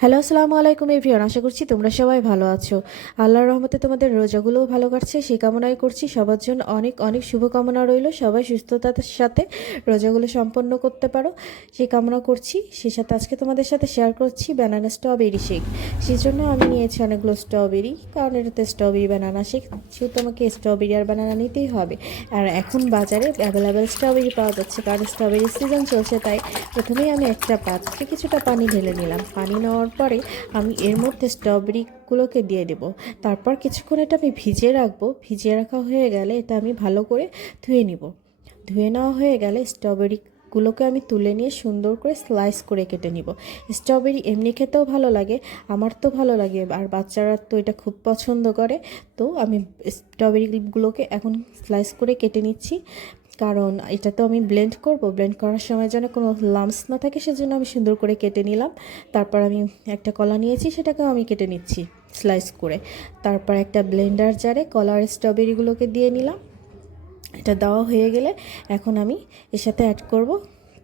Hello, আসসালামু আলাইকুম everyone. আশা করছি তোমরা সবাই ভালো আছো। আল্লাহর রহমতে তোমাদের রোজাগুলোও ভালো কাটছে, সেই কামনাই করছি। সবার জন্য অনেক অনেক শুভকামনা রইল, সবাই সুস্থতার সাথে রোজাগুলো সম্পন্ন করতে পারো সেই কামনা করছি। সেই সাথে আজকে তোমাদের সাথে শেয়ার করছি ব্যানানা স্ট্রবেরি শেক। সেই জন্য আমি নিয়েছি অনেকগুলো স্ট্রবেরি, কারণ এটাতে স্ট্রবেরি ব্যানানা শেক, সেহেতু আমাকে স্ট্রবেরি আর ব্যানানা নিতেই হবে। আর এখন বাজারে অ্যাভেলেবেল স্ট্রবেরি পাওয়া যাচ্ছে, কারণ স্ট্রবেরির সিজন চলছে। তাই প্রথমেই আমি একটা পাত্রে কিছুটা পানি ঢেলে নিলাম। পানি নেওয়ার পরে আমি এর মধ্যে স্ট্রবেরিগুলোকে দিয়ে দেব। তারপর কিছুক্ষণ এটা আমি ভিজিয়ে রাখবো। ভিজিয়ে রাখা হয়ে গেলে এটা আমি ভালো করে ধুয়ে নিব। ধুয়ে নেওয়া হয়ে গেলে স্ট্রবেরিগুলোকে আমি তুলে নিয়ে সুন্দর করে স্লাইস করে কেটে নিব। স্ট্রবেরি এমনি খেতেও ভালো লাগে, আমার তো ভালো লাগে, আর বাচ্চারা তো এটা খুব পছন্দ করে। তো আমি স্ট্রবেরিগুলোকে এখন স্লাইস করে কেটে নিচ্ছি, কারণ এটা তো আমি ব্লেন্ড করব। ব্লেন্ড করার সময় যেন কোনো লাম্পস না থাকে, সেজন্য আমি সুন্দর করে কেটে নিলাম। তারপর আমি একটা কলা নিয়েছি, সেটাকেও আমি কেটে নিচ্ছি স্লাইস করে। তারপর একটা ব্লেন্ডার জারে কলার স্ট্রবেরিগুলোকে দিয়ে নিলাম। এটা দেওয়া হয়ে গেলে এখন আমি এর সাথে অ্যাড করব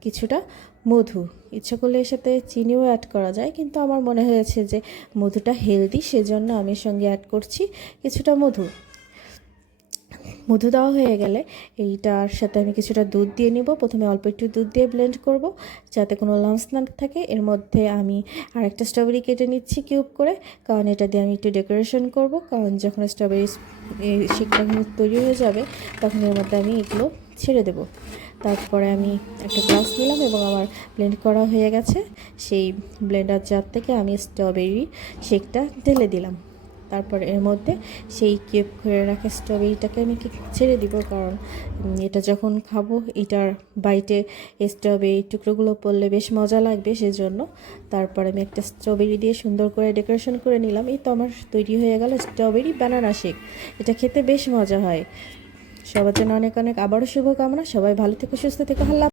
কিছুটা মধু। ইচ্ছা করলে এর সাথে চিনিও অ্যাড করা যায়, কিন্তু আমার মনে হয়েছে যে মধুটা হেলদি, সেজন্য আমি এর সঙ্গে অ্যাড করছি কিছুটা মধু। মধু দেওয়া হয়ে গেলে এইটার সাথে আমি কিছুটা দুধ দিয়ে নিব। প্রথমে অল্প একটু দুধ দিয়ে ব্লেন্ড করব, যাতে কোনো লাম্পস না থাকে। এর মধ্যে আমি আরেকটা স্ট্রবেরি কেটে নিচ্ছি কিউব করে, কারণ এটা দিয়ে আমি একটু ডেকোরেশন করব। কারণ যখন স্ট্রবেরি শেকটা তৈরি হয়ে যাবে, তখন এর মধ্যে আমি এগুলো ছেড়ে দেব। তারপরে আমি একটা গ্লাস নিলাম এবং আমার ব্লেন্ড করা হয়ে গেছে সেই ব্লেন্ডার জার থেকে আমি স্ট্রবেরি শেকটা ঢেলে দিলাম। তারপর এর মধ্যে সেই কিউব করে রাখা স্ট্রবেরিটাকে আমি ছেড়ে দিব, কারণ এটা যখন খাবো এটার বাইটে স্ট্রবেরি টুকরোগুলো পড়লে বেশ মজা লাগবে, সেজন্য। তারপর আমি একটা স্ট্রবেরি দিয়ে সুন্দর করে ডেকোরেশন করে নিলাম। এই তো আমার তৈরি হয়ে গেল স্ট্রবেরি ব্যানানা শেক। এটা খেতে বেশ মজা হয়। সবার জন্য অনেক অনেক আবারও শুভকামনা। সবাই ভালো থেকো, সুস্থ থেকো। আল্লাহ।